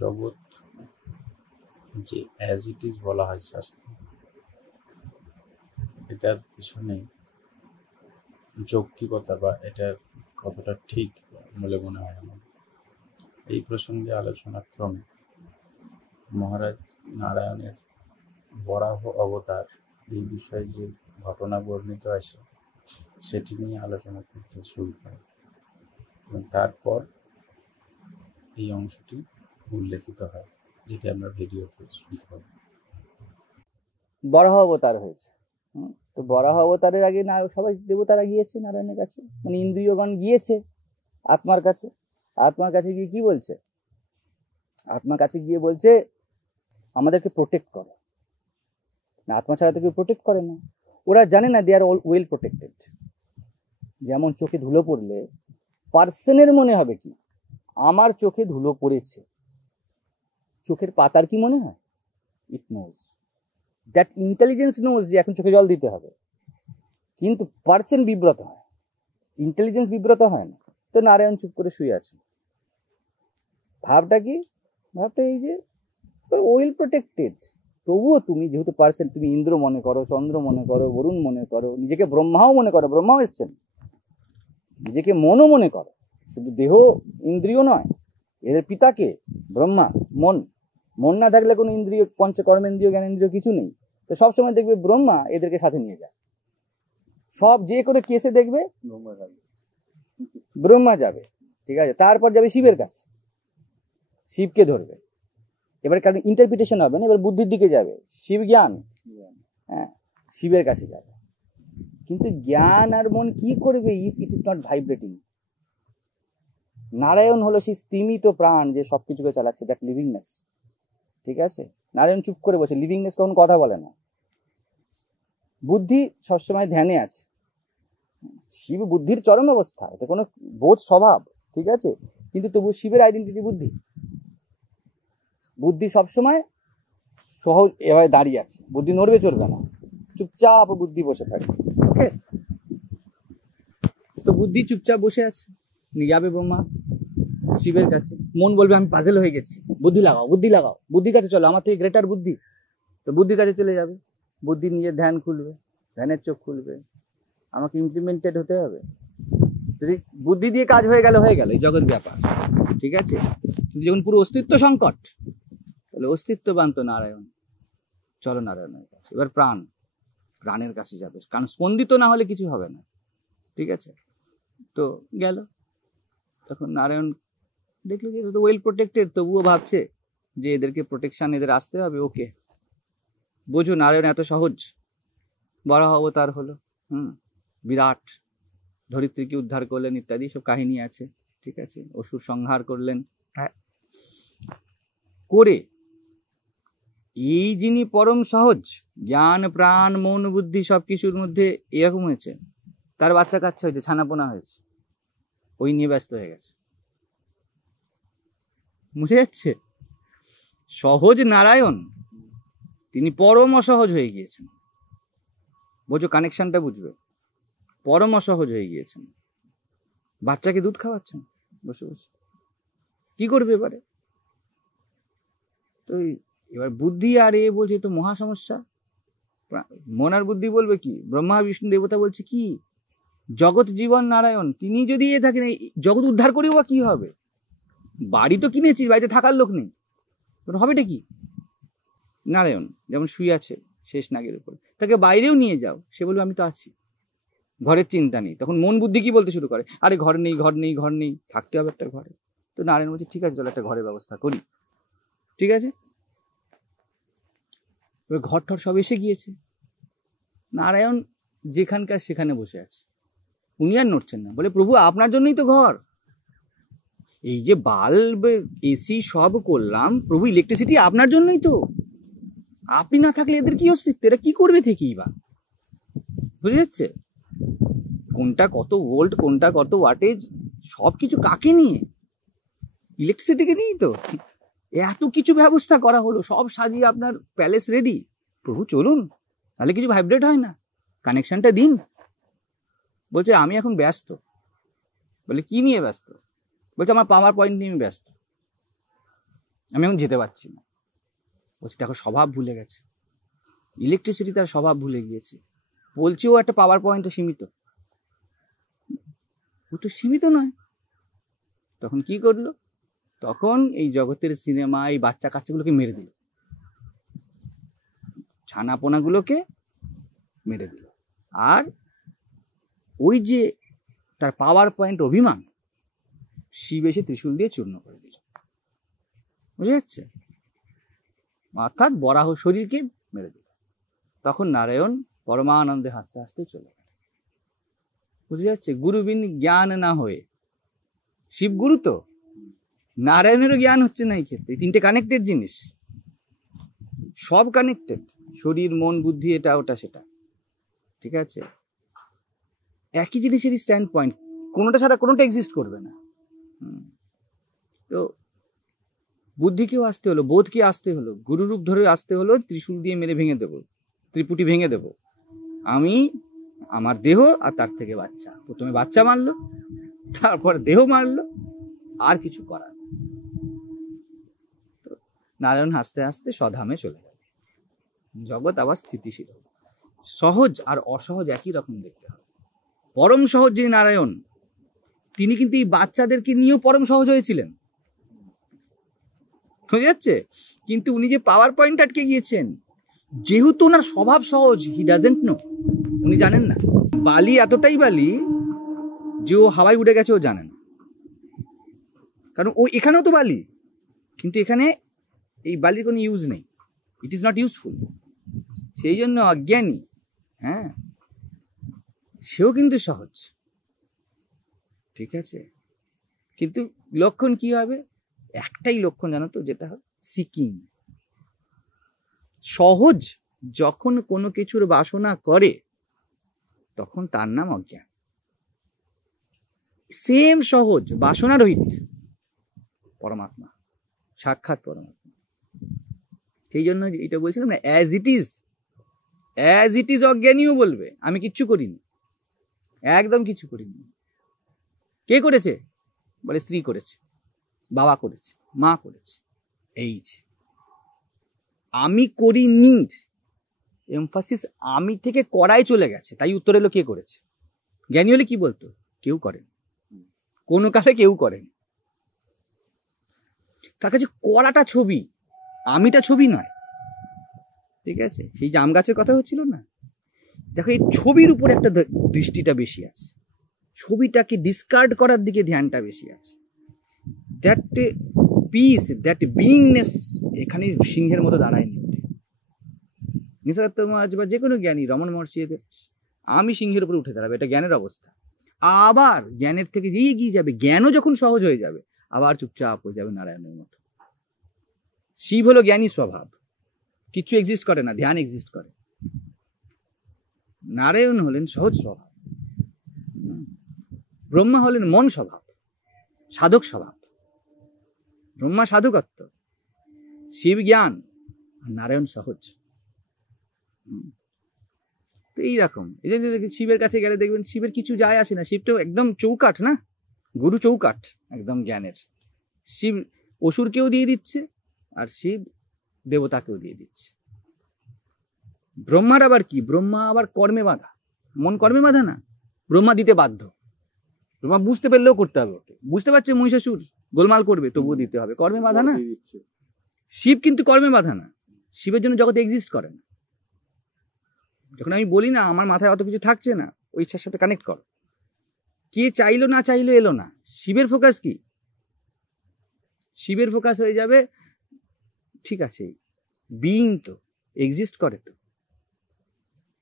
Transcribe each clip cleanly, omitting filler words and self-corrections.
জগৎ যে as it is বলা হয় শাস্ত্রে, এটার পিছনে যৌক্তিকতা বা এটার কতটা ঠিক বলে মনে হয় আমার। এই প্রসঙ্গে আলোচনাক্রমে মহারাজ নারায়ণের বরাহ অবতার এই বিষয়ে যে ঘটনা বর্ণিত আছে সেটি নিয়ে আলোচনা করতে শুরু করে এবং তারপর এই অংশটি উল্লেখিত হয়, যেটি আমরা ভিডিওতে শুনতে পাবো। বরাহ অবতার হয়েছে। তো বরাহ অবতারের আগে না সবাই দেবতারা গিয়েছে নারায়ণের কাছে, মানে ইন্দ্রিয়গণ গিয়েছে আত্মার কাছে। আত্মার কাছে গিয়ে কি বলছে? আত্মার কাছে গিয়ে বলছে আমাদেরকে প্রোটেক্ট করো। না, আত্মা ছাড়া তো কেউ প্রোটেক্ট করে না। ওরা জানে না দে আর অল ওয়েল প্রোটেক্টেড। যেমন চোখে ধুলো পড়লে পার্সনের মনে হবে কি, আমার চোখে ধুলো পড়েছে, চোখের পাতার কি মনে হয়? ইট নোজ, দ্যাট ইন্টেলিজেন্স নোজ যে এখন চোখে জল দিতে হবে। কিন্তু পার্সন বিব্রত হয়, ইন্টেলিজেন্স বিব্রত হয় না। তো নারায়ণ চুপ করে শুয়ে আছে। ভাবটা কি? ভাবটা এই যে ওয়েল প্রোটেক্টেড। তবুও তুমি যেহেতু পার্সন, তুমি ইন্দ্র মনে করো, চন্দ্র মনে করো, বরুণ মনে করো, নিজেকে ব্রহ্মাও মনে করো, ব্রহ্মাও এসছেন, নিজেকে মনও মনে করো। শুধু দেহ ইন্দ্রিয় নয়, এদের পিতাকে ব্রহ্মা। মন, মন না থাকলে কোনো ইন্দ্রিয়, পঞ্চকর্মেন্দ্রিয়, জ্ঞানেন্দ্রিয় কিছু নেই। তো সবসময় দেখবে ব্রহ্মা এদেরকে সাথে নিয়ে যায়। সব যে কোনো কেসে দেখবে ব্রহ্মা যাবে, ঠিক আছে। তারপর যাবে শিবের কাছে, শিবকে ধরবে। এবার কারণ ইন্টারপ্রিটেশন হবে না, এবার বুদ্ধির দিকে যাবে, শিব জ্ঞান, হ্যাঁ, শিবের কাছে যাবে। কিন্তু জ্ঞান আর মন কি করবে if it is not vibrating? Narayan হলো সেই স্তিমিত প্রাণ যে সবকিছুকে চালাচ্ছে, দ্যাট লিভিংনেস, ঠিক আছে। নারায়ণ চুপ করে বসে, লিভিংনেস কখন কথা বলে না। বুদ্ধি সবসময় ধ্যানে আছে, শিব বুদ্ধির চরম অবস্থা, এটা কোনো বোধ স্বভাব, ঠিক আছে। কিন্তু তবু শিবের আইডেন্টিটি বুদ্ধি। বুদ্ধি সবসময় সহজ এভাবে দাঁড়িয়ে আছে, বুদ্ধি নড়বে চলবে না, চুপচাপ বুদ্ধি বসে থাকবে। ওকে, তো বুদ্ধি চুপচাপ বসে আছে, নিয়ে যাবে ব্রহ্মা শিবের কাছে। মন বলবে আমি পাজেল হয়ে গেছি, বুদ্ধি লাগাও, বুদ্ধি লাগাও, বুদ্ধির কাছে চলো, আমার থেকে গ্রেটার বুদ্ধি। তো বুদ্ধির কাছে চলে যাবে, বুদ্ধি নিয়ে ধ্যান খুলবে, ধ্যানের চোখ খুলবে। আমাকে ইমপ্লিমেন্টেড হতে হবে। যদি বুদ্ধি দিয়ে কাজ হয়ে গেল, এই জগৎ ব্যাপার, ঠিক আছে। কিন্তু যখন পুরো অস্তিত্ব সংকট, তাহলে অস্তিত্ববান তো নারায়ণ, চলো নারায়ণের কাছে। এবার প্রাণের কাছে যাবে, কারণ স্পন্দিত না হলে কিছু হবে না, ঠিক আছে। তো গেল, তখন নারায়ণ দেখলো যে তো ওয়েল প্রোটেক্টেড, তবুও ভাবছে যে এদেরকে প্রোটেকশন, এদের আসতে হবে। ওকে, বোঝো নারায়ণ এত সহজ? বরাহ অবতার হলো, বিরাট, ধরিত্রীকে উদ্ধার করলেন ইত্যাদি সব কাহিনী আছে, ঠিক আছে। অসুর সংহার করলেন, হ্যাঁ, করে এই যিনি পরম সহজ, জ্ঞান প্রাণ মন বুদ্ধি সবকিছুর মধ্যে এরকম হয়েছে, তার বাচ্চা কাচ্চা হয়েছে, ছানাপোনা হয়েছে, ওই নিয়ে ব্যস্ত হয়ে গেছে। বুঝে যাচ্ছে? সহজ নারায়ণ, তিনি পরম অসহজ হয়ে গিয়েছেন। বোঝো, কানেকশনটা বুঝবে। পরম অসহজ হয়ে গিয়েছেন, বাচ্চাকে দুধ খাওয়াচ্ছেন বসে বসে, কি করবে এবারে? তো এবার বুদ্ধি আর এ বলছে তো মহা সমস্যা। মন আর বুদ্ধি বলবে কি? ব্রহ্মা বিষ্ণু দেবতা বলছে কি, জগৎ জীবন নারায়ণ, তিনি যদি এ থাকেন জগৎ উদ্ধার করেও বা কি হবে? বাড়ি তো কিনেছি, বাড়িতে থাকার লোক নেই, হবেটা কি? নারায়ণ যেমন শুয়ে আছে শেষ নাগের উপর, তাকে বাইরেও নিয়ে যাও, সে বলবে আমি তো আছি, ঘরের চিন্তা নেই। তখন মন বুদ্ধি কি বলতে শুরু করে, আরে ঘর নেই, ঘর নেই, ঘর নেই, থাকতে হবে একটা ঘরে। তো নারায়ণ বলছে ঠিক আছে, চলো একটা ঘরের ব্যবস্থা করি, ঠিক আছে। ঘর ঠর সব এসে গিয়েছে, নারায়ণ যেখানকার সেখানে বসে আছে, উনি আর নড়ছেন না। বলে প্রভু আপনার জন্যই তো ঘর, এই যে বাল্ব এসি সব করলাম প্রভু, ইলেকট্রিসিটি আপনার জন্যই তো, আপনি না থাকলে এদের কি অস্তিত্ব, এরা কি করবে থেকেই বা? বুঝে যাচ্ছে? কোনটা কত ভোল্ট, কোনটা কত ওয়াটেজ, সবকিছু কাকে নিয়ে? ইলেকট্রিসিটিকে নিয়েই তো এত কিছু ব্যবস্থা করা হলো, সব সাজিয়ে আপনার প্যালেস রেডি। প্রভু চলুন, তাহলে কিছু ভাইব্রেট হয় না, কানেকশনটা দিন। বলছে আমি এখন ব্যস্ত। বলে কি নিয়ে ব্যস্ত? বলছে আমার পাওয়ার পয়েন্ট নিয়ে ব্যস্ত। আমি এখন যেতে পারছি না। বলছি দেখো স্বভাব ভুলে গেছে, ইলেকট্রিসিটি তার স্বভাব ভুলে গিয়েছে। বলছি ও একটা পাওয়ার পয়েন্টে সীমিত, ও তো সীমিত নয়। তখন কি করলো, তখন এই জগতের সিনেমা এই বাচ্চা কাচ্চাগুলোকে মেরে দিল, ছানাপোনাগুলোকে মেরে দিল। আর ওই যে তার পাওয়ার পয়েন্ট অভিমান, শিব এসে ত্রিশূল দিয়ে চূর্ণ করে দিল। বুঝে যাচ্ছে? অর্থাৎ বরাহ শরীরকে মেরে দিল। তখন নারায়ণ পরমানন্দে হাসতে হাসতে চলে গেল। বুঝে যাচ্ছে? গুরুবিন জ্ঞান না হয়ে, শিব গুরু তো, নারায়ণেরও জ্ঞান হচ্ছে না এই ক্ষেত্রে। এই তিনটে কানেক্টেড জিনিস, সব কানেক্টেড, শরীর মন বুদ্ধি এটা ওটা সেটা, ঠিক আছে? একই জিনিসেরই স্ট্যান্ড পয়েন্ট, কোনোটা ছাড়া কোনোটা এক্সিস্ট করবে না। তো বুদ্ধিকেও আসতে হলো, বোধকে আসতে হলো, গুরুরূপ ধরে আসতে হলো, ত্রিশূল দিয়ে মেরে ভেঙে দেবো, ত্রিপুটি ভেঙে দেবো। আমি, আমার দেহ আর তার থেকে বাচ্চা, প্রথমে বাচ্চা মারলো, তারপর দেহ মারলো, আর কিছু করার। নারায়ণ হাসতে হাসতে স্বধামে চলে গেল। জগৎ আবার স্থিতিশীল। সহজ আর অসহজ একই রকম দেখতে হবে। পরম সহজ যিনি নারায়ণ, তিনি কিন্তু এই বাচ্চাদেরকে নিয়েও পরম সহজ হয়েছিলেন, বুঝে যাচ্ছে? কিন্তু উনি যে পাওয়ার পয়েন্ট আটকে গিয়েছেন, যেহেতু ওনার স্বভাব সহজ, হি ডাজেন্ট নো, উনি জানেন না। বালি এতটাই বালি যে ও হাওয়ায় উড়ে গেছে, ও জানেন। কারণ ও এখানেও তো বালি, কিন্তু এখানে এই বালির কোনো ইউজ নেই, ইট ইজ নট ইউজফুল। সেই জন্য অজ্ঞানী, হ্যাঁ, সেও কিন্তু সহজ, ঠিক আছে? কিন্তু লক্ষণ কি হবে? একটাই লক্ষণ জানো তো, যেটা হয় সিকিং। সহজ যখন কোনো কিছুর বাসনা করে, তখন তার নাম অজ্ঞান। সেম সহজ বাসনা রহিত পরমাত্মা, সাক্ষাৎ পরমাত্মা। সেই জন্য এটা বলছিলাম না, অ্যাজ ইট ইজ অজ্ঞানীও বলবে আমি কিচ্ছু করিনি, একদম কিছু করিনি। কে করেছে? বলে স্ত্রী করেছে, বাবা করেছে, মা করেছে। এই যে আমি করিনি, এমফাসিস আমি থেকে করাই চলে গেছে, তাই উত্তর এলো কে করেছে। জ্ঞানী হলে কি বলতো? কেউ করেন, কোনো কালে কেউ করেন। তার কাছে করাটা ছবি, আমিটা ছবি নয়, ঠিক আছে? সেই যে আম গাছের কথা হচ্ছিল না, দেখো এই ছবির উপর একটা দৃষ্টিটা বেশি আছে, ছবিটাকে ডিসকার্ড করার দিকে ধ্যানটা বেশি আছে। দ্যাট পিস, দ্যাট বিইংনেস এখানে সিংহের মতো দাঁড়ায়নি ওঠে। নিসর্গ মহারাজ বা যে কোনো জ্ঞানী, রমণ মহর্ষি, এদের আমি সিংহের উপরে উঠে দাঁড়াবে, এটা জ্ঞানের অবস্থা। আবার জ্ঞানের থেকে যে এগিয়ে যাবে, জ্ঞানও যখন সহজ হয়ে যাবে, আবার চুপচাপ হয়ে যাবে নারায়ণের মতো। শিব হলো জ্ঞানী স্বভাব, কিছু এক্সিস্ট করে না, ধ্যান এক্সিস্ট করে। নারায়ণ হলেন সহজ স্বভাব, ব্রহ্মা হলেন মন স্বভাব, সাধক স্বভাব। ব্রহ্মা সাধকত্ব, শিব জ্ঞান, আর নারায়ণ সহজ। তো এইরকম এই যে শিবের কাছে গেলে দেখবেন শিবের কিছু যায় আসে না, শিবটা একদম চৌকাঠ না, গুরু চৌকাঠ একদম জ্ঞানের। শিব অসুরকেও দিয়ে দিচ্ছে, আর শিব দেবতাকেও দিয়ে দিচ্ছে। ব্রহ্মার আবার কি? ব্রহ্মা আবার কর্মে বাঁধা, মন কর্মে বাঁধা না, ব্রহ্মা দিতে বাধ্য। ব্রহ্মা বুঝতে পারলেও করতে হবে ওকে, বুঝতে পারছে মহিষাসুর গোলমাল করবে, তবুও দিতে হবে, কর্মে বাঁধা না। শিব কিন্তু কর্মে বাঁধা না, শিবের জন্য জগতে এক্সিস্ট করে না। যখন আমি বলি না আমার মাথায় অত কিছু থাকছে না, ওই ইচ্ছার সাথে কানেক্ট করো, কে চাইলো না চাইলো এলো না, শিবের ফোকাস কি? শিবের ফোকাস হয়ে যাবে ঠিক আছে, বিইং তো এক্সিস্ট করে, তো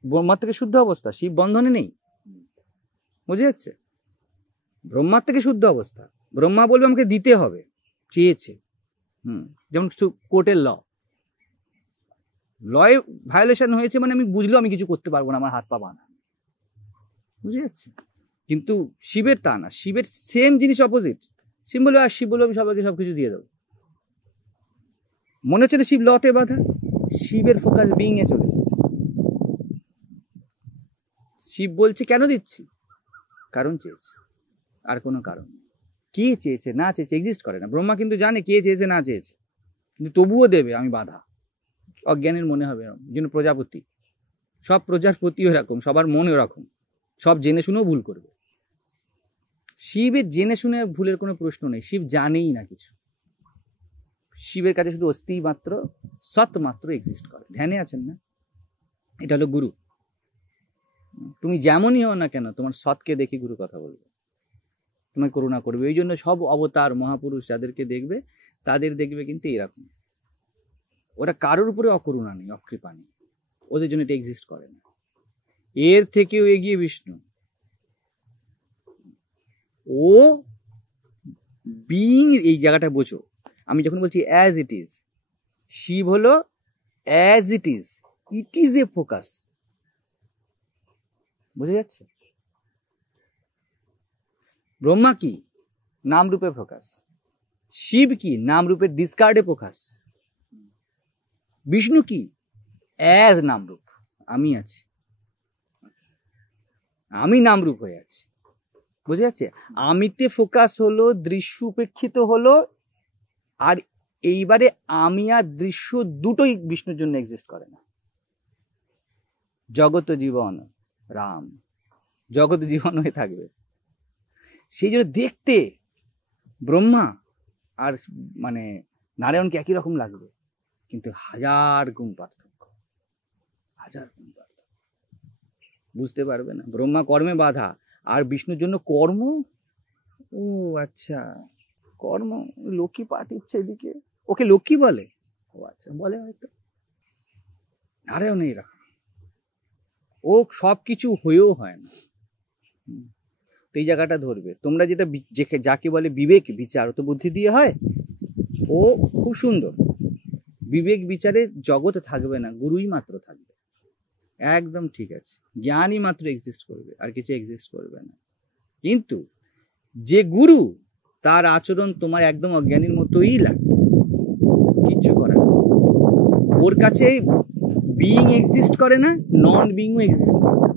ব্রহ্মার থেকে শুদ্ধ অবস্থা, শিব বন্ধনে নেই, বুঝে যাচ্ছে? ব্রহ্মার থেকে শুদ্ধ অবস্থা, ব্রহ্মা বলবে আমাকে দিতে হবে, চেয়েছে। যেমন কোর্টের লয়ে ভায়োলেশন হয়েছে মানে আমি বুঝলো আমি কিছু করতে পারবো না, আমার হাত পা বাঁধা, বুঝে যাচ্ছে? কিন্তু শিবের তা না, শিবের সেম জিনিস অপোজিট। শিব বলবে, আর শিব বলবে আমি সবাইকে সবকিছু দিয়ে দেবো। মনে হচ্ছে না শিব লতে বাঁধা, শিবের ফোকাস বিইং এ চলে এসেছে। শিব বলছে কেন দিচ্ছি? কারণ চেয়েছে, আর কোনো কারণ। কে চেয়েছে না চেয়েছে এক্সিস্ট করে না। ব্রহ্মা কিন্তু জানে কে চেয়েছে না চেয়েছে, কিন্তু তবুও দেবে, আমি বাধা। অজ্ঞানের মনে হবে এরকম। এই জন্য প্রজাপতি, সব প্রজাপতিও এরকম, সবার মন এরকম, সব জেনে শুনেও ভুল করবে। শিবের জেনে শুনে ভুলের কোনো প্রশ্ন নেই, শিব জানেই না কিছু। শিবের কাছে শুধু অস্থি মাত্র, সৎ মাত্র এক্সিস্ট করে। ধ্যানে আছেন না, এটা হলো গুরু। তুমি যেমনই হও না কেন, তোমার সৎকে দেখে গুরু কথা বলবে, তোমায় করুণা করবে। এই জন্য সব অবতার মহাপুরুষ যাদেরকে দেখবে, তাদের দেখবে কিন্তু এরকম, ওরা কারোর উপরে অকরুণা নেই, অকৃপা নেই, ওদের জন্য এটা এক্সিস্ট করে না। এর থেকেও এগিয়ে বিষ্ণু, ও বিইং, এই জায়গাটা বোঝো। আমি যখন বলছি অ্যাজ ইট ইজ, শিব হলো as it is, it is a focus. বুঝে যাচ্ছে? ব্রহ্মা কি? নাম রূপে ফোকাস। শিব কি? নাম রূপের ডিসকার্ডে ফোকাস। বিষ্ণু কি? অ্যাজ নামরূপ, আমি আছি, আমি নামরূপ হয়ে আছি। বুঝে যাচ্ছে? আমিতে ফোকাস হলো, দৃশ্য উপেক্ষিত হলো, আর এইবারে আমি আর দৃশ্য দুটোই বিষ্ণুর জন্য এক্সিস্ট করে না। জগত জীবন রাম, জগৎ জীবন হয়ে থাকবে। সেই জন্য দেখতে ব্রহ্মা আর মানে নারায়ণকে একই রকম লাগবে, কিন্তু হাজার গুণ পার্থক্য, হাজার গুণ পার্থক্য। বুঝতে পারবে না। ব্রহ্মা কর্মে বাধা, আর বিষ্ণুর জন্য কর্ম। ও আচ্ছা, কর্ম। লক্ষ্মী পাঠিয়েছে এদিকে, ওকে লক্ষ্মী বলে? ও আচ্ছা, বলে হয়তো। নারায়ণ এরকম, ও সবকিছু হয়েও হয় না। তো এই জায়গাটা ধরবে তোমরা, যেটা যাকে বলে বিবেক বিচার, ও তো বুদ্ধি দিয়ে হয়। ও খুব সুন্দর। বিবেক বিচারে জগৎ থাকবে না, গুরুই মাত্র থাকবে। একদম ঠিক আছে, জ্ঞানই মাত্র এক্সিস্ট করবে, আর কিছু এক্সিস্ট করবে না। কিন্তু যে গুরু, তার আচরণ তোমার একদম অজ্ঞানীর মতোই লাগবে, কিচ্ছু করে না। ওর কাছে বিইং এক্সিস্ট করে না, নন বিইংও এক্সিস্ট করে না।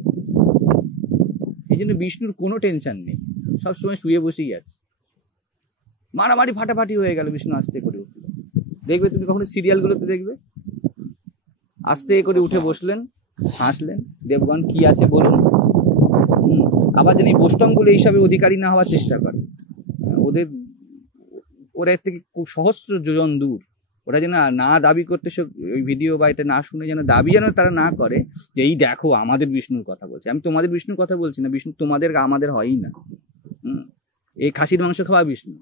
এই জন্য বিষ্ণুর কোনো টেনশন নেই, সবসময় শুয়ে বসেই আছে। মারামারি ফাটাফাটি হয়ে গেল, বিষ্ণু আস্তে করে উঠল। দেখবে তুমি কখনো সিরিয়ালগুলোতে দেখবে, আস্তে করে উঠে বসলেন, হাসলেন, দেবগণ কি আছে বলুন। আবার যেন এই বোস্টমগুলো এইসবের অধিকারী না হওয়ার চেষ্টা করে। ওরা এর থেকে খুব সহস্র যোজন দূর। ওরা যেন না দাবি করতে, ওই ভিডিও বা এটা না শুনে যেন দাবি যেন তারা না করে যে এই দেখো আমাদের বিষ্ণুর কথা বলছে। আমি তোমাদের বিষ্ণুর কথা বলছি না, বিষ্ণু তোমাদের আমাদের হয়ই না। এই খাসির মাংস খাওয়া বিষ্ণু,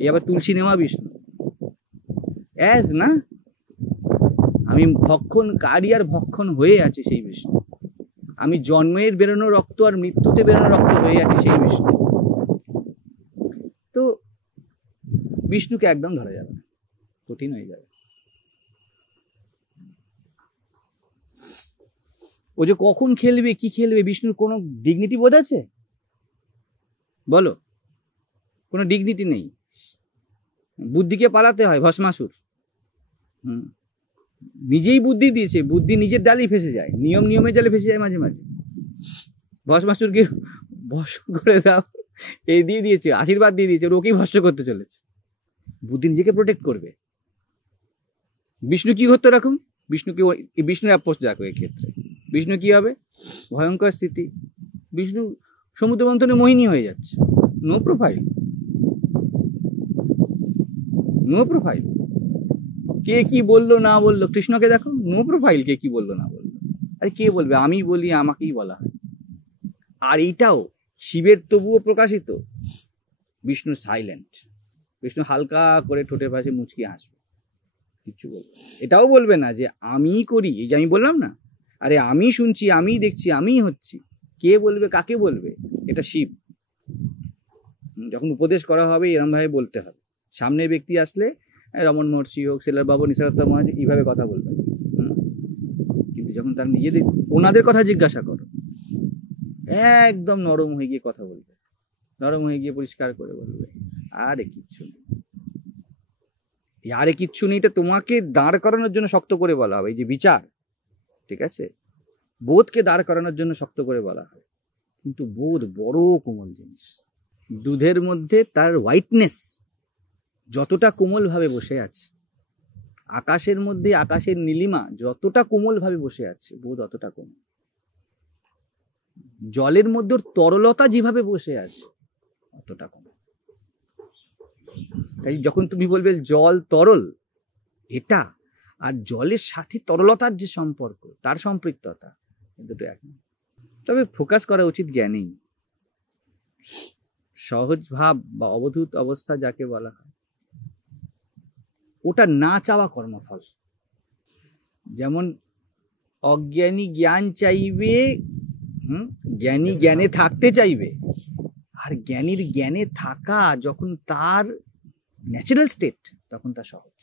এই আবার তুলসী নেওয়া বিষ্ণু। অ্যাজ না, আমি ভক্ষণকারী আর ভক্ষণ হয়ে আছি সেই বিষ্ণু। আমি জন্মের বেরোনো রক্ত আর মৃত্যুতে বেরোনো রক্ত হয়ে আছি সেই বিষ্ণু। তো বিষ্ণুকে একদম ধরা যাবে না, কঠিন হয়ে যাবে। ও যে কখন খেলবে, কি খেলবে, বিষ্ণুর কোনো ডিগনিটি বোধ আছে? বলো, কোনো ডিগনিটি নেই। বুদ্ধিকে পালাতে হয়, ভস্মাসুর। নিজেই বুদ্ধি দিয়েছে, বুদ্ধি নিজের ডালেই ফেসে যায়, নিয়মের জালে ফেসে যায় মাঝে মাঝে। ভস্মাসুরকে ভস্ম করে দাও, এই দিয়ে দিয়েছে, আশীর্বাদ দিয়ে দিয়েছে, ওকেই ভস্ম করতে চলেছে। বুদ্ধি নিজেকে প্রোটেক্ট করবে। বিষ্ণু কি হতো এরকম? বিষ্ণুর অ্যাপ্রোচ দেখো এক্ষেত্রে। বিষ্ণু কি হবে? ভয়ঙ্কর স্থিতি। বিষ্ণু সমুদ্র মন্থনে মোহিনী হয়ে যাচ্ছে, নো প্রোফাইল, নো প্রোফাইল। কে কি বললো না বললো, কৃষ্ণকে দেখো, নো প্রোফাইল, কে কি বললো না বললো। আরে কে বলবে? আমি বলি, আমাকেই বলা হয়। আর এইটাও শিবের তবুও প্রকাশিত, বিষ্ণু সাইলেন্ট। বিষ্ণু হালকা করে ঠোঁটের পাশে মুচকি হাসবে, কিচ্ছু বলবে। এটাও বলবে না যে আমি করি, এই যে আমি বললাম না, আরে আমি শুনছি, আমি দেখছি, আমি হচ্ছি। কে বলবে, কাকে বলবে? এটা শিব। যখন উপদেশ করা হবে এরম ভাবে বলতে হবে। সামনের ব্যক্তি আসলে রমন মহর্ষি হোক, সেলার বাবু, নিসারত্তা মহারাজ, এইভাবে কথা বলবেন। কিন্তু যখন তার নিজেদের, ওনাদের কথা জিজ্ঞাসা করো, একদম নরম হয়ে গিয়ে কথা বলবে, নরম হয়ে গিয়ে পরিষ্কার করে বলবে, আরে কিচ্ছু নেই, আরে কিচ্ছু নেই। এটা তোমাকে দাঁড় করানোর জন্য শক্ত করে বলা হবে, এই যে বিচার, ঠিক আছে, বোধকে দাঁড় করানোর জন্য শক্ত করে বলা হয়। কিন্তু বোধ বড় কোমল জিনিস। দুধের মধ্যে তার হোয়াইটনেস যতটা কোমল ভাবে বসে আছে, আকাশের মধ্যে আকাশের নীলিমা যতটা কোমল ভাবে বসে আছে বোধ অতটা কোমল। জলের মধ্যে ওর তরলতা যেভাবে বসে আছে অতটা কোমল। তাই যখন তুমি বলবে জল তরল, এটা আর জলের সাথে তরলতার যে সম্পর্ক, তার সম্পৃক্ততা, দুটো এক। তবে ফোকাস করা উচিত জ্ঞানেই। সহজ ভাব বা অবধূত অবস্থা যাকে বলা হয়, ওটা না চাওয়া কর্মফল। যেমন অজ্ঞানী জ্ঞান চাইবে, জ্ঞানী জ্ঞানে থাকতে চাইবে, আর জ্ঞানীর জ্ঞানে থাকা যখন তার ন্যাচারাল স্টেট, তখন তা সহজ।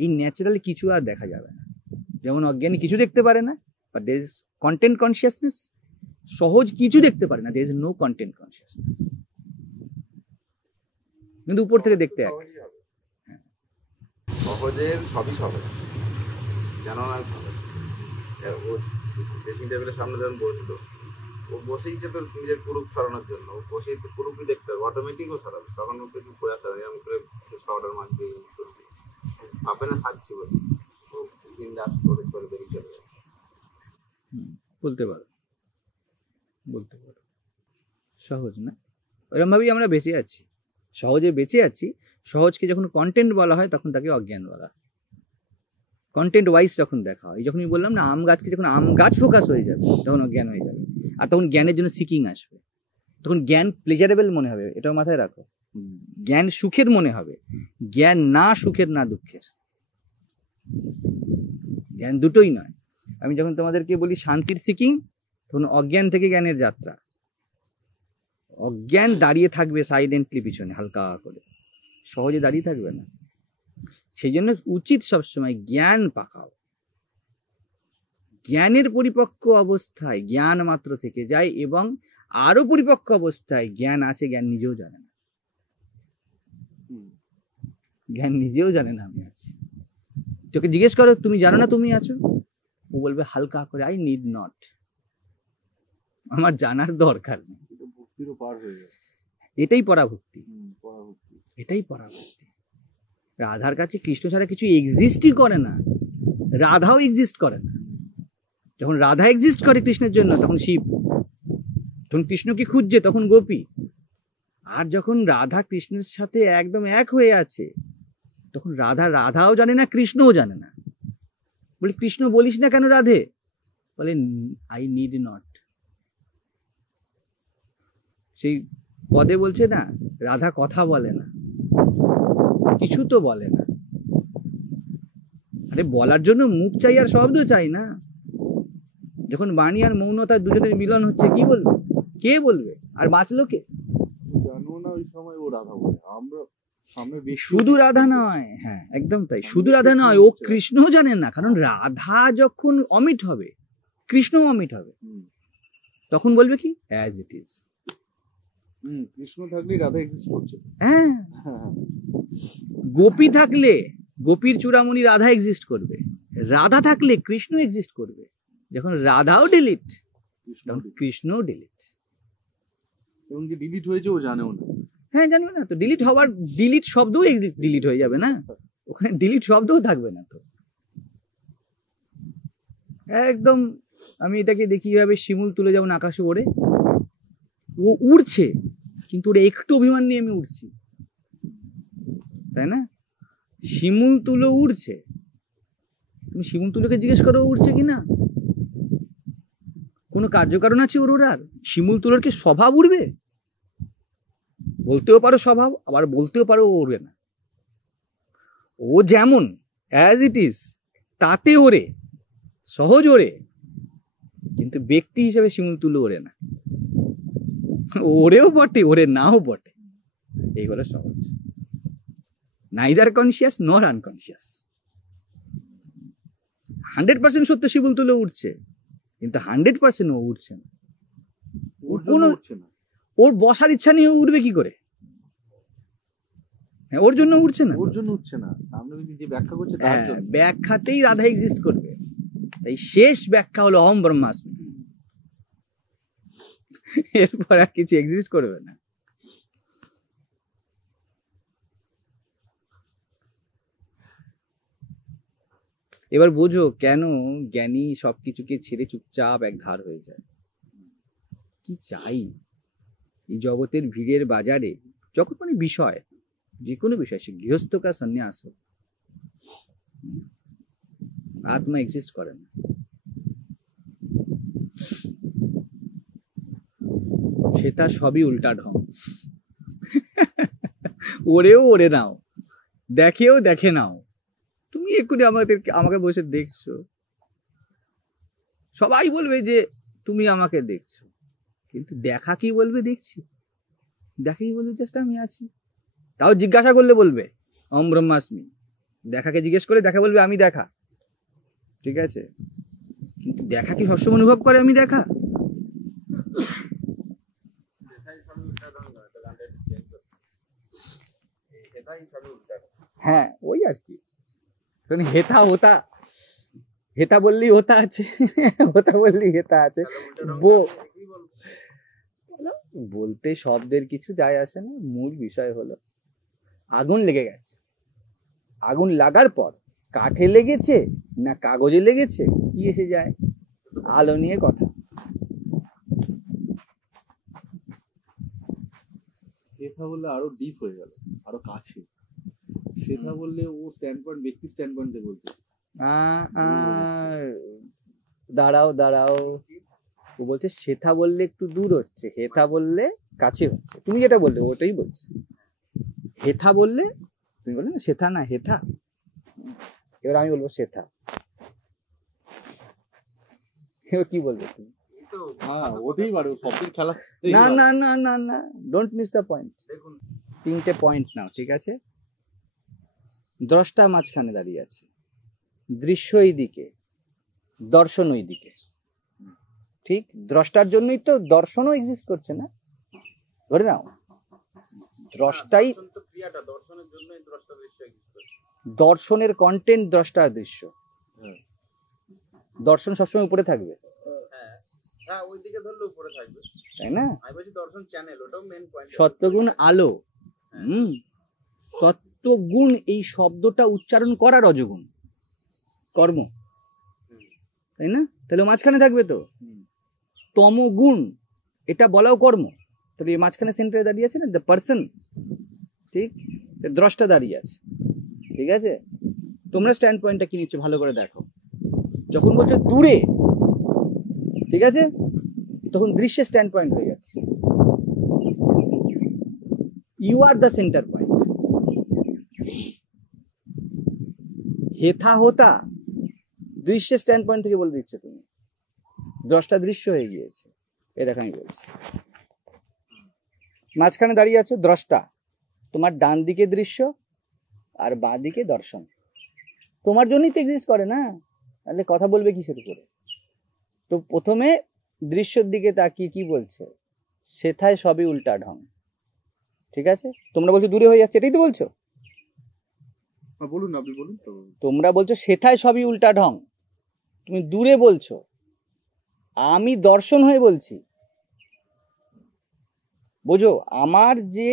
এই ন্যাচারাল কিছু আর দেখা যাবে না। যেমন অজ্ঞানী কিছু দেখতে পারে না, but there is content consciousness. সহজ কিছু দেখতে পারে না, there is no content consciousness. কিন্তু উপর থেকে দেখতে এক। সহজের সবই সহজ, জানো না ও ড্রেসিং টেবিলের সামনে যখন বসলো, ও বসেইছে তো নিজের প্রুফ সরানোর জন্য, ও বসেই তো প্রুফই দেখতে হবে, অটোমেটিক ও সরাবে। তখন ও কিছু প্রয়াস হবে এরকম করে পাউডার মাখবে, ভাবে না সাজছি বলে ও বিন্দাস করে চলে বেরিয়ে চলে যাবে। বলতে পারো, বলতে পারো সহজ না, এরকম ভাবেই আমরা বেঁচে আছি, সহজে বেঁচে আছি। সহজকে যখন কন্টেন্ট বলা হয় তখন তাকে অজ্ঞান বলা হয়। কন্টেন্ট ওয়াইজ যখন দেখা হয়, যখন আমি বললাম না আম গাছকে যখন আম গাছ ফোকাস হয়ে যাবে তখন অজ্ঞান হয়ে যাবে, আর তখন জ্ঞানের জন্য সিকিং আসবে। তখন জ্ঞান প্লেজারেবল মনে হবে, এটাও মাথায় রাখো। জ্ঞান সুখের মনে হবে, জ্ঞান না সুখের না দুঃখের। জ্ঞান দুটোই নয়। আমি যখন তোমাদেরকে বলি শান্তির সিকিং, তখন অজ্ঞান থেকে জ্ঞানের যাত্রা। অজ্ঞান দাঁড়িয়ে থাকবে সাইলেন্টলি পিছনে হালকা করে, সহজে দাঁড়িয়ে থাকবে না। সেই জন্য উচিত সবসময় জ্ঞান পাকাও। জ্ঞানের পরিপক্ক অবস্থায় জ্ঞান মাত্র থেকে যায়, এবং আরো পরিপক্ক অবস্থায় জ্ঞান আছে, জ্ঞান নিজেও জানে না। জ্ঞান নিজেও জানে না আমি আছি। তোকে জিজ্ঞেস করো তুমি জানো না তুমি আছো, ও বলবে হালকা করে আই নিড নট, আমার জানার দরকার নেই। এটাই পরাভক্তি, এটাই পরাভক্তি। রাধার কাছে কৃষ্ণ ছাড়া কিছু এক্সিস্টই করে না, রাধাও এক্সিস্ট করে না। যখন রাধা এক্সিস্ট করে কৃষ্ণের জন্য তখন শিব, যখন কৃষ্ণকে খুঁজছে তখন গোপী, আর যখন রাধা কৃষ্ণের সাথে একদম এক হয়ে আছে তখন রাধাও জানে না, কৃষ্ণও জানে না। বলি কৃষ্ণ বলিস না কেন রাধে, বলে আই নিড নট। সেই পদে বলছে না রাধা কথা বলে না, কিছু তো বলে না। আরে বলার জন্য মুখ চাই আর শব্দ চাই না। যখন বাণী আর মৌনতার দুজনের মিলন হচ্ছে, কি বলবে, কে বলবে, আর বাঁচলো কে? জানো না ওই সময় ও রাধা বলে, আমরা সামনে শুধু রাধা নয়, হ্যাঁ একদম তাই, শুধু রাধা নয়, ও কৃষ্ণও জানে না। কারণ রাধা যখন অমিট হবে, কৃষ্ণ অমিট হবে, তখন বলবে কি অ্যাজ ইট ইজ। কৃষ্ণ থাকলে রাধা এক্সিস্ট করছে। হ্যাঁ, গোপী থাকলে গোপীর চূড়ামণি রাধা এক্সিস্ট করবে, রাধা থাকলে কৃষ্ণ এক্সিস্ট করবে। যখন রাধাও ডিলিট তখন কৃষ্ণও ডিলিট। এবং যে ডিলিট হয়েছে ও জানেও না। হ্যাঁ জানবে না তো, ডিলিট হওয়ার, ডিলিট শব্দও ডিলিট হয়ে যাবে না, ওখানে ডিলিট শব্দও থাকবে না তো। একদম আমি এটাকে দেখি এভাবে, শিমুল তুলে যেমন আকাশে ওড়ে, ও উড়ছে কিন্তু ওর একটু অভিমান নিয়ে আমি উড়ছি, তাই না? শিমুল তুলো উড়ছে, তুমি শিমুল তুলোকে জিজ্ঞেস করো উড়ছে কিনা, কোনো কার্যকারণ আছে ওর ওড়ার? শিমুল তুলোর কি স্বভাব উড়বে? বলতেও পারো স্বভাব, আবার বলতেও পারো ও উড়বে না। ও যেমন অ্যাজ ইট ইজ তাতে ওড়ে, সহজ ওড়ে, কিন্তু ব্যক্তি হিসেবে শিমুল তুলো ওড়ে না। ওরেও বটে, ওরে নাও বটে, এই হলো সহজ। নাইদার কনসিয়াস নর আনকনসিয়াস। 100% সত্য শিমুল তুলে উঠছে, কিন্তু 100% ও উঠছে না। ওর কোনো, ওর বসার ইচ্ছা নিয়ে উঠবে কি করে? হ্যাঁ, ওর জন্য উঠছে না, ওর জন্য উঠছে না। আমরা যে ব্যাখ্যা করছি তার জন্য, ব্যাখ্যাতেই রাধা এক্সিস্ট করবে। তাই শেষ ব্যাখ্যা হলো অহম ব্রহ্মাস্মি, এরপর আর কিছু এক্সিস্ট করবে না। এবার বোঝো কেন জ্ঞানী সবকিছুকে ছেড়ে চুপচাপ এক ধার হয়ে যায়। কি চাই এই জগতের ভিড়ের বাজারে, যখন মানে বিষয়, যে কোনো বিষয়, সে গৃহস্থ কা সন্ন্যাস হোক, আত্মা এক্সিস্ট করে না। সেটা সবই উল্টা ঢং। ওরেও ওরে নাও, দেখেও দেখে নাও। তুমি এক্ষুনি আমাকে বসে দেখছো, সবাই বলবে যে তুমি আমাকে দেখছো, কিন্তু দেখা কি বলবে? দেখছি। দেখা কি বলবে? জাস্ট আমি আছি। তাও জিজ্ঞাসা করলে বলবে অহম ব্রহ্মাস্মি। দেখাকে জিজ্ঞেস করে দেখা বলবে আমি দেখা, ঠিক আছে? কিন্তু দেখা কি সবসময় অনুভব করে আমি দেখা? হ্যাঁ, ওই আর কি। হেতা হোতা, হেতা বললেই হোতা আছে, হোতা বললেই হেতা আছে। বলতে শব্দের কিছু যায় আসে না, মূল বিষয় হলো আগুন লেগে গেছে। আগুন লাগার পর কাঠে লেগেছে না কাগজে লেগেছে, কি এসে যায়? আলো নিয়ে কথা। সেটা বললে আরো ডিপ হয়ে গেল, আরো কাছে। সেটা বললে ও স্ট্যান্ড পয়েন্ট, ব্যক্তি স্ট্যান্ড পয়েন্টে বলছে। দাঁড়াও দাঁড়াও, ও বলছে সেথা বললে একটু দূর হচ্ছে, হেথা বললে কাছে হচ্ছে। তুমি যেটা বললে ওটাই বলছে। হেথা বললে, তুমি বললে না সেথা না হেথা, এবার আমি বলবো সেথা। এবার কি বলবে তুমি? হ্যাঁ, ওতেই পারে, শব্দের খেলা। না না না না না, ডোন্ট মিস দ্য পয়েন্ট। তিনটে পয়েন্ট নাও, ঠিক আছে? দ্রষ্টা মাঝখানে দাঁড়িয়ে আছে, দৃশ্য এই দিকে, দর্শন ওই দিকে, ঠিক? দ্রষ্টার জন্যই তো দর্শনও এক্সিস্ট করছে না, ধরে নাও। দ্রষ্টাই, দর্শনের কন্টেন্ট দ্রষ্টার দৃশ্য। দর্শন সবসময় উপরে থাকবে, তাই না? সত্যগুণ আলো। সত্যগুণ এই শব্দটা উচ্চারণ করা রজগুণ কর্ম, তাই না? তাহলে মাঝখানে থাকবে তো। তমগুণ এটা বলাও কর্ম, তাহলে এই মাঝখানে সেন্টারে দাঁড়িয়ে আছে না দ্য পার্সন, ঠিক? দ্রষ্টা দাঁড়িয়ে আছে, ঠিক আছে? তোমরা স্ট্যান্ড পয়েন্টটা কি নিচ্ছ ভালো করে দেখো। যখন বলছো দূরে, ঠিক আছে, তখন দৃশ্যের স্ট্যান্ড পয়েন্ট হয়ে যাচ্ছে। You are the center point. হেথা হোতা দৃশ্যের স্ট্যান্ড পয়েন্ট থেকে বলে দিচ্ছ তুমি, দ্রষ্টা দৃশ্য হয়ে গিয়েছে। এ দেখো আমি বলছি, মাঝখানে দাঁড়িয়ে আছো দ্রষ্টা, তোমার ডান দিকে দৃশ্য আর বাঁ দিকে দর্শন। তোমার জন্যই তো এক্সিস্ট করে না, তাহলে কথা বলবে কিসের উপরে? তো প্রথমে দৃশ্যের দিকে তাকিয়ে কি বলছে? সেথায় সবই উল্টা ঢং, ঠিক আছে? তোমরা বলছো দূরে হয়ে যাচ্ছে, এটাই তো বলছো। বলুন, আপনি বলুন তো। তোমরা বলছো সেথায় সবই উল্টা ঢং, তুমি দূরে বলছো, আমি দর্শন হয়ে বলছি। বোঝো, আমার যে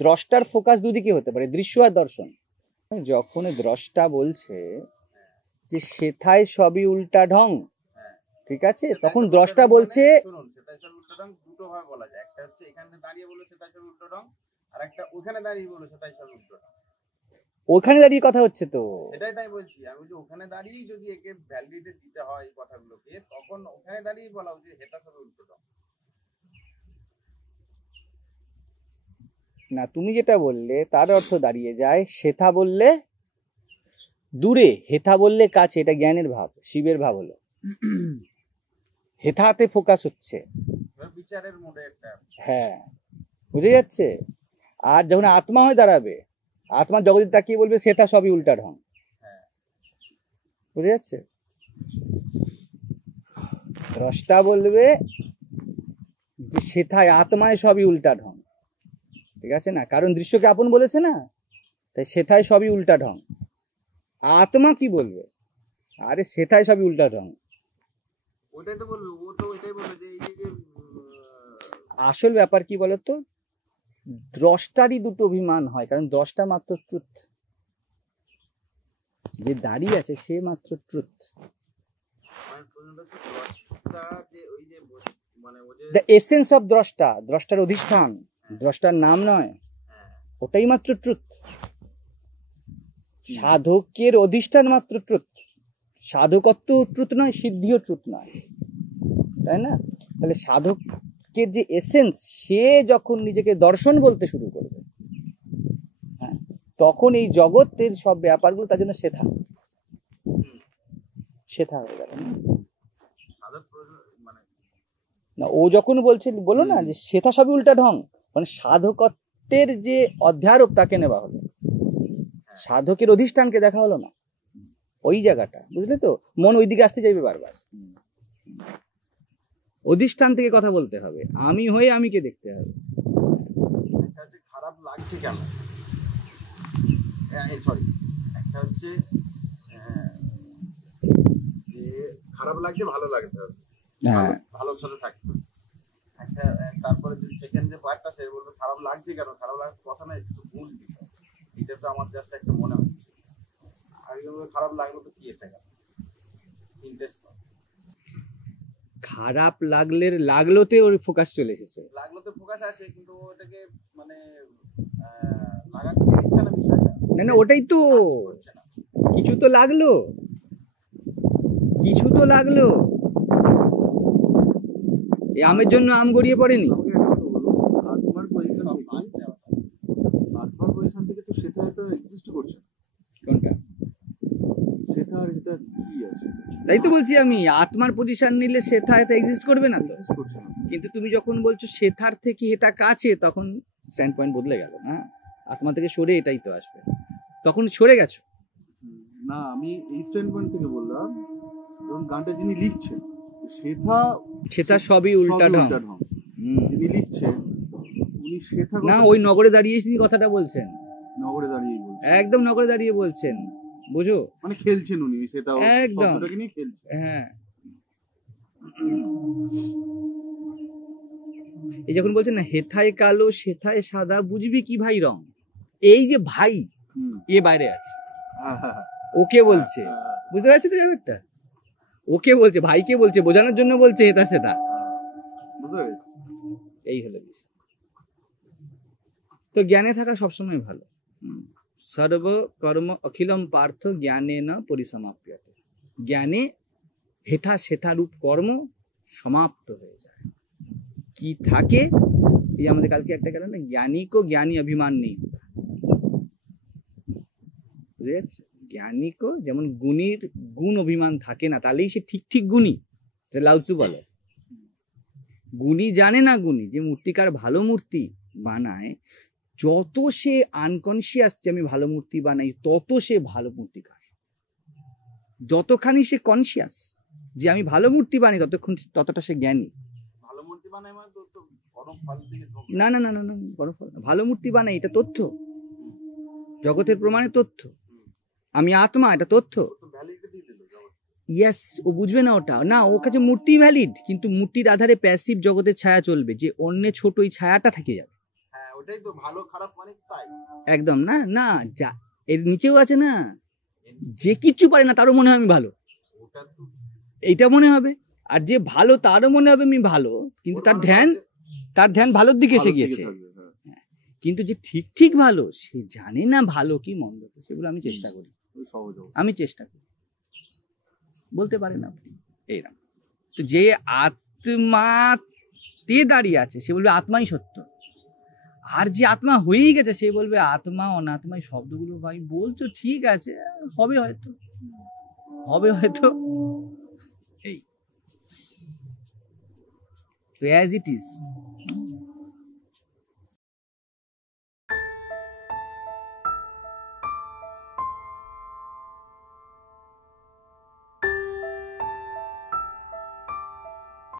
দ্রষ্টার ফোকাস দুদিকে হতে পারে, দৃশ্য আর দর্শন। যখন দ্রষ্টা বলছে যে সেথায় সবই উল্টা ঢং, ঠিক আছে, তখন দ্রষ্টা বলছে দুটো ভাবে বলা যায়, একটা হচ্ছে এখানে দাঁড়িয়ে বলে সেটাই সব উল্টো ঢং, আর একটা ওখানে দাঁড়িয়ে বলে সেটাই সব উল্টো ঢং। ওখানে দাঁড়িয়ে কথা হচ্ছে তো, সেটাই তাই বলছি আমি, বলছি ওখানে দাঁড়িয়েই যদি একে ভ্যালিডিটি দিতে হয় এই কথাগুলোকে, তখন ওখানে দাঁড়িয়েই বলা উচিত এটা সব উল্টো ঢং। না, তুমি যেটা বললে তার অর্থ দাঁড়িয়ে যায় সেথা বললে দূরে, হেথা বললে কাছে। এটা জ্ঞানের ভাব, শিবের ভাব হলো হেথাতে ফোকাস হচ্ছে, বিচারের মোডে একটা। হ্যাঁ, বুঝে যাচ্ছে? আর যখন আত্মা হয়ে দাঁড়াবে, আত্মা জগতে তাকিয়ে বলবে সেথা সবই উল্টা ঢং, বুঝে যাচ্ছে? দ্রষ্টা বলবে যে সেথায় আত্মায় সবই উল্টা ঢং, ঠিক আছে না? কারণ দৃশ্যকে আপন বলেছে না, তাই সেথায় সবই উল্টা ঢং। আত্মা কি বলবে? আরে সেথায় সবই উল্টা ঢং। ওটাই তো বলবে, ও তো ওইটাই বলবে যে এই যে আসল ব্যাপার কি বলতো, দ্রষ্টারই দুটো অভিমান হয়, কারণ দ্রষ্টা মাত্র ট্রুথ, যে দাঁড়িয়ে আছে সে মাত্র ট্রুথ। আমার প্রশ্নটা হচ্ছে দ্রষ্টা যে ওই যে মানে ও যে দ্য এসেন্স অফ দ্রষ্টা, দ্রষ্টার অধিষ্ঠান, দ্রষ্টার নাম নয়, হ্যাঁ, ওটাই মাত্র ট্রুথ। সাধকের অধিষ্ঠান মাত্র ট্রুথ। সাধকত্ব ট্রুথ নয়, সিদ্ধিও ট্রুথ নয়, তাই না? তাহলে সাধকের যে এসেন্স, সে যখন নিজেকে দর্শন বলতে শুরু করবে, হ্যাঁ, তখন এই জগতের সব ব্যাপারগুলো তার জন্য শেথা হয়ে গেল। সাধক মানে না, ও যখন বলছে, বলো না যে শেথা সবই উল্টা ঢং, মানে সাধকত্বের যে অধ্যারোপ তাকে নেওয়া হলো, সাধকের অধিষ্ঠানকে দেখা হলো না, ওই জায়গাটা, বুঝলে তো? মন ওইদিকে আসতে চাইবে বারবার। অধিষ্ঠান থেকে কথা বলতে হবে, আমি হয়ে আমিকে দেখতে হবে। একটা হচ্ছে খারাপ লাগছে কেন, সরি, একটা হচ্ছে যে খারাপ লাগছে ভালো লাগতে হবে, হ্যাঁ, ভালোর সাথে থাকতে হবে একটা। তারপরে যে সেকেন্ড যে পার্টটা, সে বলবে খারাপ লাগছে কেন, খারাপ লাগার কথা না, একটু ভুল বিষয়, এটা তো আমার জাস্ট একটা মনে হচ্ছে। আর খারাপ লাগলো তো কি এসে গেল, ইন্টারেস্ট খারাপ লাগলোতে ওর ফোকাস চলে এসেছে। লাগলো তো ফোকাস আছে, কিন্তু ওটাকে মানে লাগাতে ইচ্ছা না বিষয়টা। না, ওটাই তো, হচ্ছে না। কিছু তো লাগলো, এই আমের জন্য আম গড়িয়ে পড়েনি। আমাকে একটা কথা বলো, আত্মার পজিশন থেকে তো সেটা হয়তো এক্সিস্ট করছে না। কোনটা? সেটা আর এটা কি আছে, তাই তো বলছি আমি, আত্মার পজিশন নিলে শেথা এটা এক্সিস্ট করবে না তো। এক্সিস্ট করছে না। কিন্তু তুমি যখন বলছো শেথার থেকে এটা কাছে, তখন স্ট্যান্ড পয়েন্ট বদলে গেল না? আত্মা থেকে সরে এটাই তো আসবে, তখন সরে গেছো। না, আমি এই স্ট্যান্ড পয়েন্ট থেকে বললাম, ধরুন গানটা যিনি লিখছেন সেটা সবই উল্টা ঢং। যিনি লিখছেন উনি সেটা না, ওই নগরে দাঁড়িয়ে তিনি কথাটা বলছেন, নগরে দাঁড়িয়ে বলছেন, একদম নগরে দাঁড়িয়ে বলছেন, বুঝো? মানে খেলছেন উনি সেটা, একদম। শব্দটাকে নিয়ে খেলছেন। হ্যাঁ, এই যখন বলছেন না, হেথায় কালো সেথায় সাদা, বুঝবি কি ভাই রং, এই যে ভাই এ বাইরে আছে, ওকে বলছে, বুঝতে পারছি তো ব্যাপারটা? ওকে বলছে, ভাইকে বলছে, বোঝানোর জন্য বলছে হেথা সেথা, বুঝতে পেরেছি? এই হলো বিষয়। তো জ্ঞানে থাকা সবসময় ভালো। সর্ব কর্ম অখিলম পার্থ জ্ঞানে না পরিসমাপ্যতে। জ্ঞানে হেথা সেথা রূপ কর্ম সমাপ্ত হয়ে যায়। কি থাকে, এই আমাদের কালকে একটা গেল না, জ্ঞানী কো জ্ঞানী অভিমান নেই হতা। বুঝে যাচ্ছে? জ্ঞানী কো, যেমন গুণীর গুণ অভিমান থাকে না, তাহলেই সে ঠিক গুণী, লাউচু বলে। গুণী জানে না, গুণী যে মূর্তিকার ভালো মূর্তি বানায়, যত সে আনকনসিয়াস যে আমি ভালো মূর্তি বানাই, তত সে ভালো মূর্তিকার। যতখানি সে কনসিয়াস যে আমি ভালো মূর্তি বানাই, ততটা সে জ্ঞানী। ভালো মূর্তি বানায় মানে তো বড় ফল দিকে না না না না না, বড় ফল না। ভালো মূর্তি বানাই, এটা তথ্য, জগতের প্রমাণে তথ্য। আমি আত্মা, এটা তথ্য। ইয়েস, ও বুঝবে না ওটা, না ওর কাছে মূর্তি ভ্যালিড, কিন্তু মূর্তির আধারে প্যাসিভ জগতের ছায়া চলবে, যে অন্য ছোট ওই ছায়াটা থেকে যাবে। হ্যাঁ, ওটাই তো ভালো খারাপ মানে তাই একদম না, না যা এর নিচেও আছে না, যে কিচ্ছু পারে না তারও মনে হয় আমি ভালো, ওটা তো এইটা মনে হবে। আর যে ভালো তারও মনে হবে আমি ভালো, কিন্তু তার ধ্যান ভালোর দিকে এসে গিয়েছে। কিন্তু যে ঠিক ভালো, সে জানে না ভালো কি মন্দ, সেগুলো আমি চেষ্টা করি, বলতে পারেন আপনি এইরকম। তো যে আত্মাতে দাঁড়িয়ে আছে সে বলবে আত্মাই সত্য, আর যে আত্মা হয়েই গেছে সে বলবে আত্মা অনাত্মা, এই শব্দগুলো ভাই বলছো ঠিক আছে, হবে হয়তো এই তো অ্যাজ ইট ইজ।